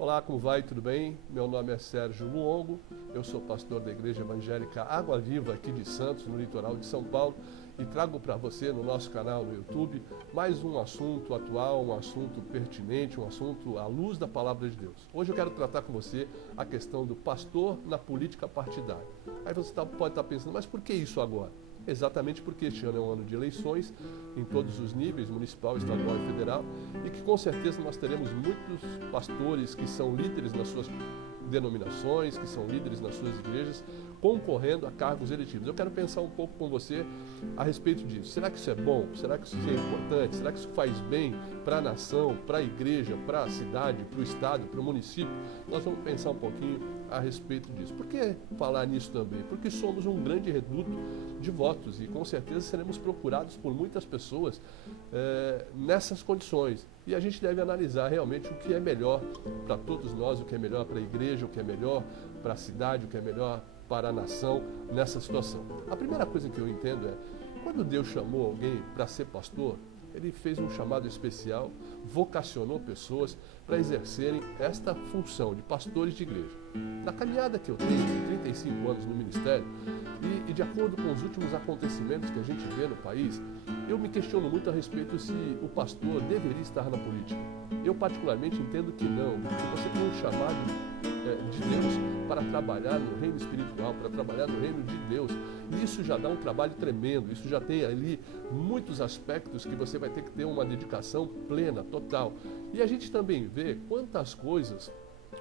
Olá, como vai? Tudo bem? Meu nome é Sérgio Luongo, eu sou pastor da Igreja Evangélica Água Viva aqui de Santos, no litoral de São Paulo, e trago para você no nosso canal no YouTube mais um assunto atual, um assunto pertinente, um assunto à luz da Palavra de Deus. Hoje eu quero tratar com você a questão do pastor na política partidária. Aí você pode estar pensando, mas por que isso agora? Exatamente porque este ano é um ano de eleições em todos os níveis, municipal, estadual e federal, e que com certeza nós teremos muitos pastores que são líderes nas suas denominações, que são líderes nas suas igrejas, concorrendo a cargos eletivos. Eu quero pensar um pouco com você a respeito disso. Será que isso é bom? Será que isso é importante? Será que isso faz bem para a nação, para a igreja, para a cidade, para o estado, para o município? Nós vamos pensar um pouquinho a respeito disso. Por que falar nisso também? Porque somos um grande reduto de votos e com certeza seremos procurados por muitas pessoas nessas condições. E a gente deve analisar realmente o que é melhor para todos nós, o que é melhor para a igreja, o que é melhor para a cidade, o que é melhor para a nação nessa situação. A primeira coisa que eu entendo é, quando Deus chamou alguém para ser pastor, Ele fez um chamado especial, vocacionou pessoas para exercerem esta função de pastores de igreja. Na caminhada que eu tenho, de 35 anos no ministério, e de acordo com os últimos acontecimentos que a gente vê no país, eu me questiono muito a respeito se o pastor deveria estar na política. Eu particularmente entendo que não, porque você tem um chamado de Deus para trabalhar no reino espiritual, para trabalhar no reino de Deus. E isso já dá um trabalho tremendo, isso já tem ali muitos aspectos que você vai ter que ter uma dedicação plena, total. E a gente também vê quantas coisas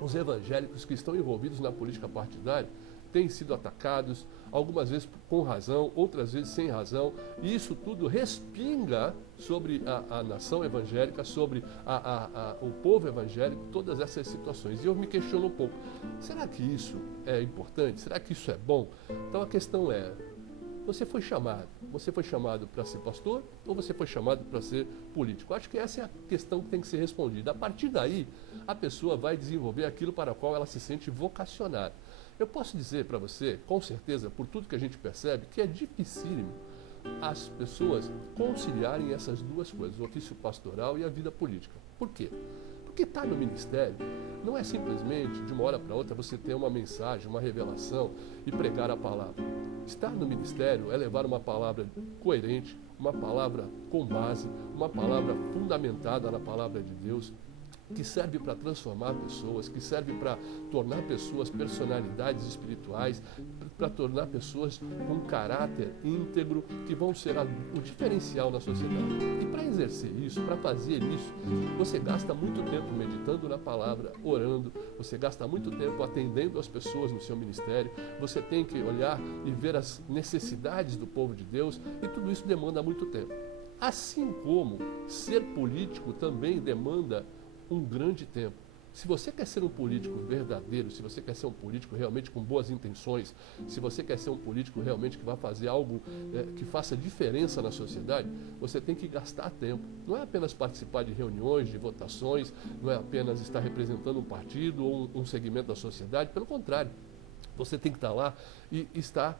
os evangélicos que estão envolvidos na política partidária têm sido atacados, algumas vezes com razão, outras vezes sem razão, e isso tudo respinga sobre a nação evangélica, sobre o povo evangélico, todas essas situações. E eu me questiono um pouco, será que isso é importante? Será que isso é bom? Então a questão é, você foi chamado para ser pastor ou você foi chamado para ser político? Acho que essa é a questão que tem que ser respondida. A partir daí, a pessoa vai desenvolver aquilo para o qual ela se sente vocacionada. Eu posso dizer para você, com certeza, por tudo que a gente percebe, que é dificílimo as pessoas conciliarem essas duas coisas, o ofício pastoral e a vida política. Por quê? Porque estar no ministério não é simplesmente, de uma hora para outra, você ter uma mensagem, uma revelação e pregar a palavra. Estar no ministério é levar uma palavra coerente, uma palavra com base, uma palavra fundamentada na palavra de Deus, que serve para transformar pessoas, que serve para tornar pessoas personalidades espirituais, para tornar pessoas com caráter íntegro, que vão ser o diferencial na sociedade. E para exercer isso, para fazer isso, você gasta muito tempo meditando na palavra, orando, você gasta muito tempo atendendo as pessoas no seu ministério, você tem que olhar e ver as necessidades do povo de Deus, e tudo isso demanda muito tempo. Assim como ser político também demanda um grande tempo. Se você quer ser um político verdadeiro, se você quer ser um político realmente com boas intenções, se você quer ser um político realmente que vai fazer algo que faça diferença na sociedade, você tem que gastar tempo. Não é apenas participar de reuniões, de votações, não é apenas estar representando um partido ou um segmento da sociedade, pelo contrário, você tem que estar lá e estar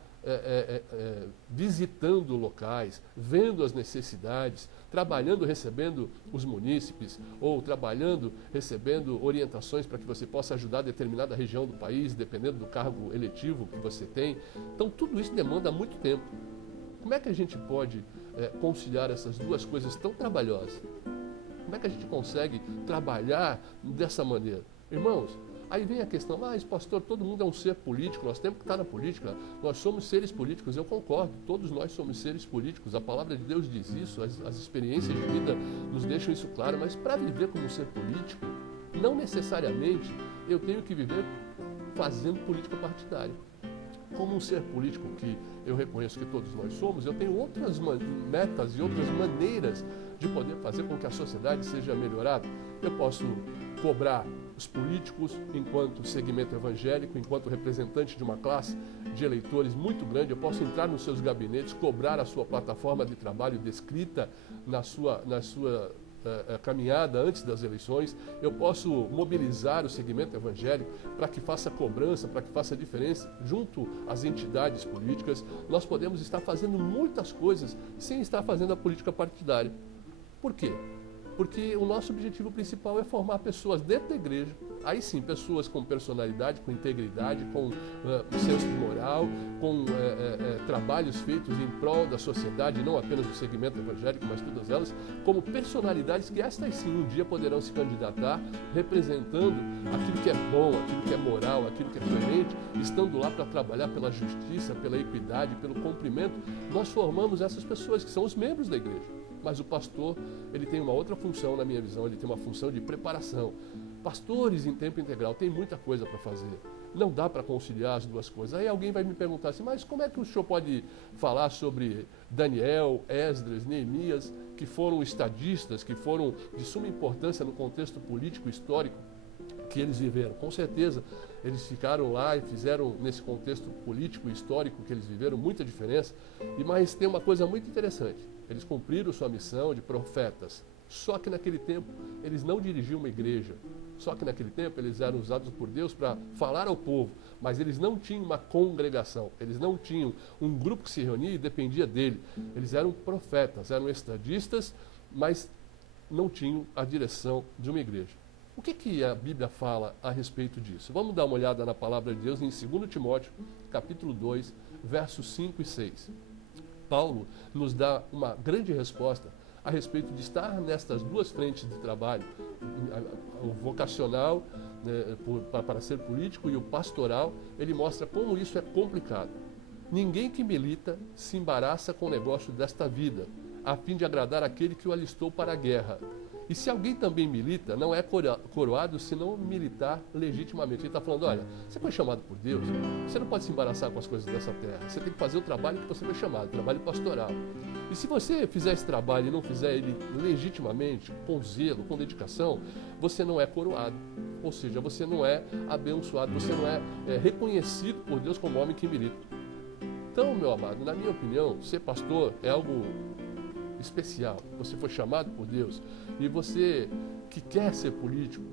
visitando locais, vendo as necessidades, trabalhando, recebendo os munícipes, ou trabalhando, recebendo orientações para que você possa ajudar determinada região do país, dependendo do cargo eletivo que você tem. Então, tudo isso demanda muito tempo. Como é que a gente pode conciliar essas duas coisas tão trabalhosas? Como é que a gente consegue trabalhar dessa maneira? Irmãos, aí vem a questão, mas pastor, todo mundo é um ser político, nós temos que estar na política, nós somos seres políticos. Eu concordo, todos nós somos seres políticos, a palavra de Deus diz isso, as experiências de vida nos deixam isso claro, mas para viver como ser político, não necessariamente eu tenho que viver fazendo política partidária. Como um ser político que eu reconheço que todos nós somos, eu tenho outras metas e outras maneiras de poder fazer com que a sociedade seja melhorada. Eu posso cobrar os políticos enquanto segmento evangélico, enquanto representante de uma classe de eleitores muito grande. Eu posso entrar nos seus gabinetes, cobrar a sua plataforma de trabalho descrita na sua caminhada antes das eleições. Eu posso mobilizar o segmento evangélico para que faça cobrança, para que faça diferença junto às entidades políticas. Nós podemos estar fazendo muitas coisas sem estar fazendo a política partidária. Por quê? Porque o nosso objetivo principal é formar pessoas dentro da igreja, aí sim, pessoas com personalidade, com integridade, com senso de moral, com trabalhos feitos em prol da sociedade, não apenas do segmento evangélico, mas todas elas, como personalidades que estas sim um dia poderão se candidatar, representando aquilo que é bom, aquilo que é moral, aquilo que é coerente, estando lá para trabalhar pela justiça, pela equidade, pelo cumprimento. Nós formamos essas pessoas que são os membros da igreja. Mas o pastor, ele tem uma outra função, na minha visão, ele tem uma função de preparação. Pastores em tempo integral têm muita coisa para fazer. Não dá para conciliar as duas coisas. Aí alguém vai me perguntar assim, mas como é que o senhor pode falar sobre Daniel, Esdras, Neemias, que foram estadistas, que foram de suma importância no contexto político histórico que eles viveram? Com certeza, eles ficaram lá e fizeram, nesse contexto político e histórico que eles viveram, muita diferença. Mas tem uma coisa muito interessante. Eles cumpriram sua missão de profetas. Só que naquele tempo, eles não dirigiam uma igreja. Só que naquele tempo, eles eram usados por Deus para falar ao povo. Mas eles não tinham uma congregação. Eles não tinham um grupo que se reunia e dependia dele. Eles eram profetas, eram estadistas, mas não tinham a direção de uma igreja. O que a Bíblia fala a respeito disso? Vamos dar uma olhada na palavra de Deus em 2 Timóteo, capítulo 2, versos 5 e 6. Paulo nos dá uma grande resposta a respeito de estar nestas duas frentes de trabalho, o vocacional, né, para ser político, e o pastoral. Ele mostra como isso é complicado. Ninguém que milita se embaraça com o negócio desta vida, a fim de agradar aquele que o alistou para a guerra. E se alguém também milita, não é coroado se não militar legitimamente. Ele está falando, olha, você foi chamado por Deus, você não pode se embaraçar com as coisas dessa terra. Você tem que fazer o trabalho que você foi chamado, o trabalho pastoral. E se você fizer esse trabalho e não fizer ele legitimamente, com zelo, com dedicação, você não é coroado. Ou seja, você não é abençoado, você não é reconhecido por Deus como homem que milita. Então, meu amado, na minha opinião, ser pastor é algo especial. Você foi chamado por Deus. E você que quer ser político,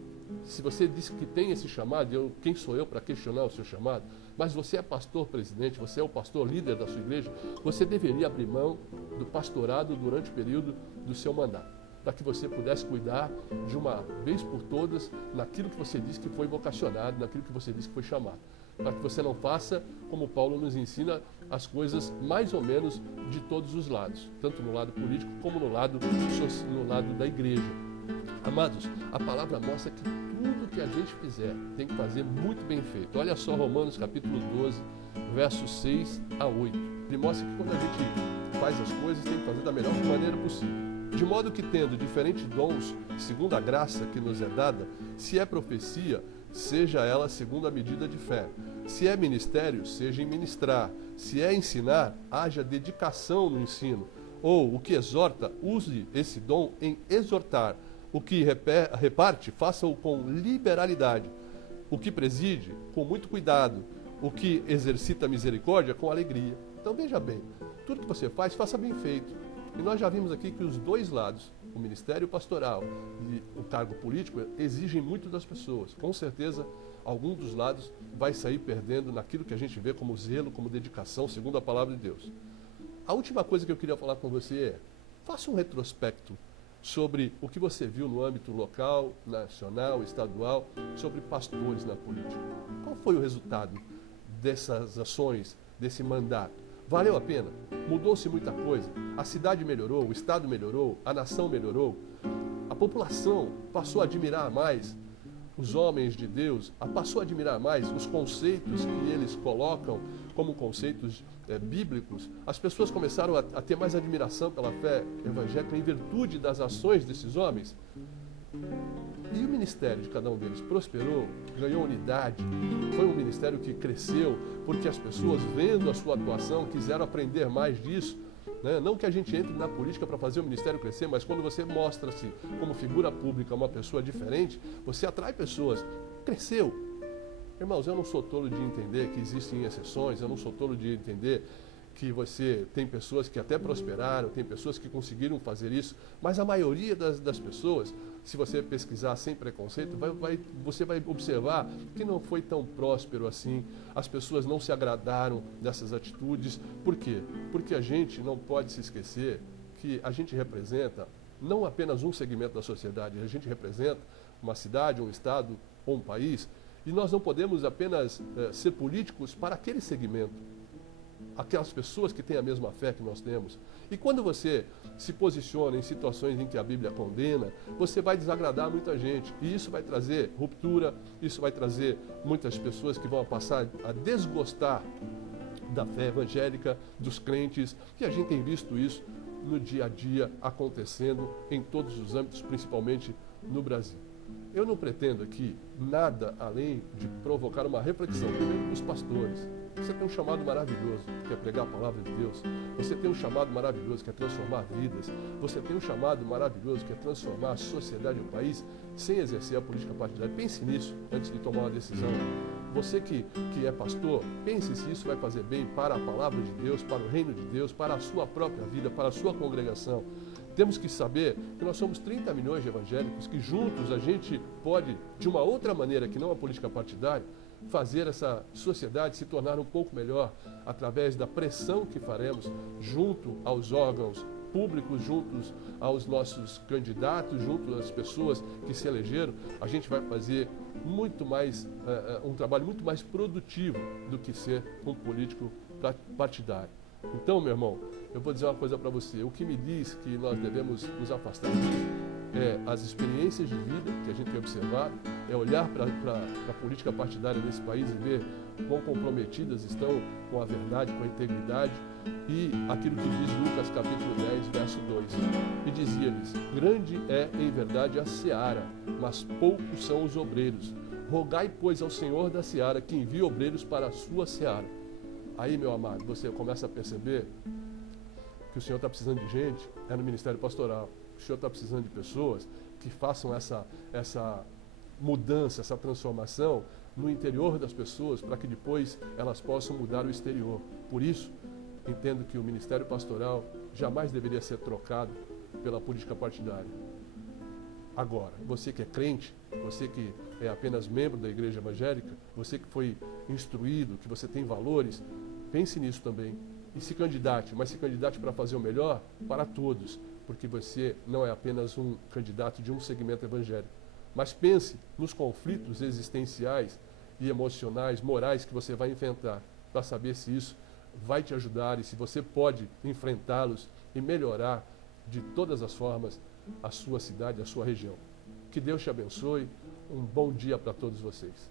se você disse que tem esse chamado, quem sou eu para questionar o seu chamado? Mas você é pastor presidente, você é o pastor líder da sua igreja, você deveria abrir mão do pastorado durante o período do seu mandato, para que você pudesse cuidar de uma vez por todas naquilo que você disse que foi vocacionado, naquilo que você disse que foi chamado. Para que você não faça, como Paulo nos ensina, as coisas mais ou menos de todos os lados, tanto no lado político como no lado da igreja. Amados, a palavra mostra que tudo que a gente fizer tem que fazer muito bem feito. Olha só Romanos capítulo 12, versos 6 a 8. Ele mostra que quando a gente faz as coisas, tem que fazer da melhor maneira possível. De modo que, tendo diferentes dons, segundo a graça que nos é dada, se é profecia, seja ela segundo a medida de fé. Se é ministério, seja em ministrar. Se é ensinar, haja dedicação no ensino. Ou o que exorta, use esse dom em exortar. O que reparte, faça-o com liberalidade. O que preside, com muito cuidado. O que exercita a misericórdia, com alegria. Então veja bem, tudo que você faz, faça bem feito. E nós já vimos aqui que os dois lados, o ministério pastoral e o cargo político, exigem muito das pessoas. Com certeza, algum dos lados vai sair perdendo naquilo que a gente vê como zelo, como dedicação, segundo a palavra de Deus. A última coisa que eu queria falar com você é, faça um retrospecto sobre o que você viu no âmbito local, nacional, estadual, sobre pastores na política. Qual foi o resultado dessas ações, desse mandato? Valeu a pena? Mudou-se muita coisa? A cidade melhorou, o estado melhorou, a nação melhorou? A população passou a admirar mais os homens de Deus, passou a admirar mais os conceitos que eles colocam como conceitos bíblicos? As pessoas começaram a ter mais admiração pela fé evangélica em virtude das ações desses homens? E o ministério de cada um deles prosperou, ganhou unidade, foi um ministério que cresceu, porque as pessoas, vendo a sua atuação, quiseram aprender mais disso, né? Não que a gente entre na política para fazer o ministério crescer, mas quando você mostra-se como figura pública, uma pessoa diferente, você atrai pessoas. Cresceu. Irmãos, eu não sou tolo de entender que existem exceções, eu não sou tolo de entender que você tem pessoas que até prosperaram, tem pessoas que conseguiram fazer isso, mas a maioria das pessoas, se você pesquisar sem preconceito, você vai observar que não foi tão próspero assim, as pessoas não se agradaram dessas atitudes. Por quê? Porque a gente não pode se esquecer que a gente representa não apenas um segmento da sociedade. A gente representa uma cidade, um estado ou um país, e nós não podemos apenas ser políticos para aquele segmento, aquelas pessoas que têm a mesma fé que nós temos. E quando você se posiciona em situações em que a Bíblia condena, você vai desagradar muita gente. E isso vai trazer ruptura, isso vai trazer muitas pessoas que vão passar a desgostar da fé evangélica, dos crentes, e a gente tem visto isso no dia a dia acontecendo em todos os âmbitos, principalmente no Brasil. Eu não pretendo aqui nada além de provocar uma reflexão, primeiro dos pastores. Você tem um chamado maravilhoso, que é pregar a palavra de Deus. Você tem um chamado maravilhoso, que é transformar vidas. Você tem um chamado maravilhoso, que é transformar a sociedade e o país sem exercer a política partidária. Pense nisso antes de tomar uma decisão. Você que é pastor, pense se isso vai fazer bem para a palavra de Deus, para o reino de Deus, para a sua própria vida, para a sua congregação. Temos que saber que nós somos 30 milhões de evangélicos, que juntos a gente pode, de uma outra maneira que não a política partidária, fazer essa sociedade se tornar um pouco melhor através da pressão que faremos junto aos órgãos públicos, juntos aos nossos candidatos, junto às pessoas que se elegeram. A gente vai fazer muito mais, um trabalho muito mais produtivo do que ser um político partidário. Então, meu irmão, eu vou dizer uma coisa para você. O que me diz que nós devemos nos afastar disso é as experiências de vida que a gente tem observado, é olhar para a política partidária nesse país e ver quão comprometidas estão com a verdade, com a integridade, e aquilo que diz Lucas capítulo 10, verso 2. E dizia-lhes: grande é em verdade a seara, mas poucos são os obreiros. Rogai, pois, ao Senhor da seara que envie obreiros para a sua seara. Aí, meu amado, você começa a perceber que o Senhor está precisando de gente, é no ministério pastoral. O Senhor está precisando de pessoas que façam essa mudança, essa transformação no interior das pessoas, para que depois elas possam mudar o exterior. Por isso, entendo que o ministério pastoral jamais deveria ser trocado pela política partidária. Agora, você que é crente, você que é apenas membro da igreja evangélica, você que foi instruído, que você tem valores, pense nisso também. E se candidate, mas se candidate para fazer o melhor para todos, porque você não é apenas um candidato de um segmento evangélico. Mas pense nos conflitos existenciais e emocionais, morais que você vai enfrentar, para saber se isso vai te ajudar e se você pode enfrentá-los e melhorar de todas as formas a sua cidade, a sua região. Que Deus te abençoe. Um bom dia para todos vocês.